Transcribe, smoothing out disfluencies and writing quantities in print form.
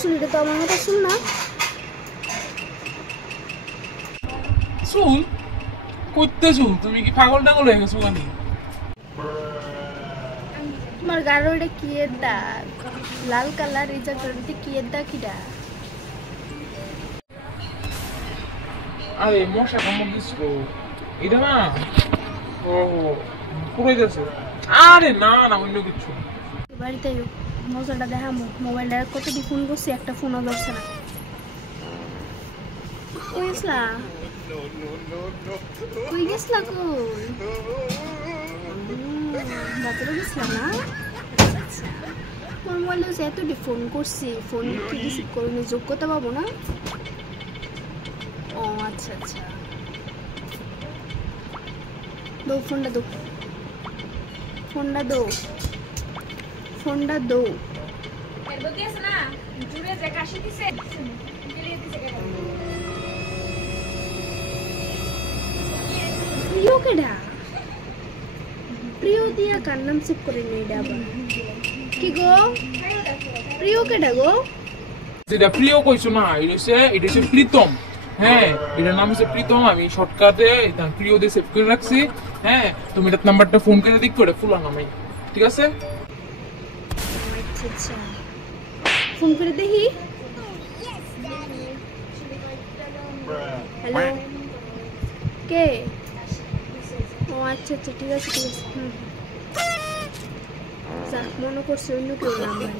শুনি তো আমার কথা শুন না। চুল করতে চুল তুমি কি পাগল টাগল হয়ে গেছো গানি? তোমার গাড়ো এটা কি এর দাগ? লাল কালার এই জায়গাটাতে কি এর দাগ কিটা? আরে মশা কামড় দিছিল এটা না। ও পুরাই যাচ্ছে। আরে না না অন্য কিছু। বাড়িতে মজাটা দেখামো। মোবাইলটা কত দি ফোন করছি, একটা ফোনও ধরছে না। কই গেছলা? কই গেছলা কই? বাজারে গেছলা না? আচ্ছা তোর মোবাইলে যে এতটি ফোন করছি, ফোন কি রিসিভ করুন যোগ্যতা পাবো না? ও আচ্ছা আচ্ছা, দো ফোনটা দো, ফোনটা দো, ফোনটা দো। প্রিয় কেডা? প্রিয় দিয়া কার নাম সেভ করে নেই আবার? কি গো প্রিয় কেডা গো? যেটা প্রিয় কইছো না এটা হচ্ছে প্রীতম। হ্যাঁ এটার নাম হচ্ছে প্রীতম, আমি শর্টকাটে প্রিয় দিয়ে সেভ করে রাখছি। হ্যাঁ তুমি এটার নাম্বারটা ফোন করে দিক করে ফুলা নামাই, ঠিক আছে? আচ্ছা আচ্ছা, ফোন করে দেখি। হ্যালো, কে? ও আচ্ছা আচ্ছা, ঠিক আছে ঠিক আছে। যাক মনে করছে অন্য কেউ নাম্বার।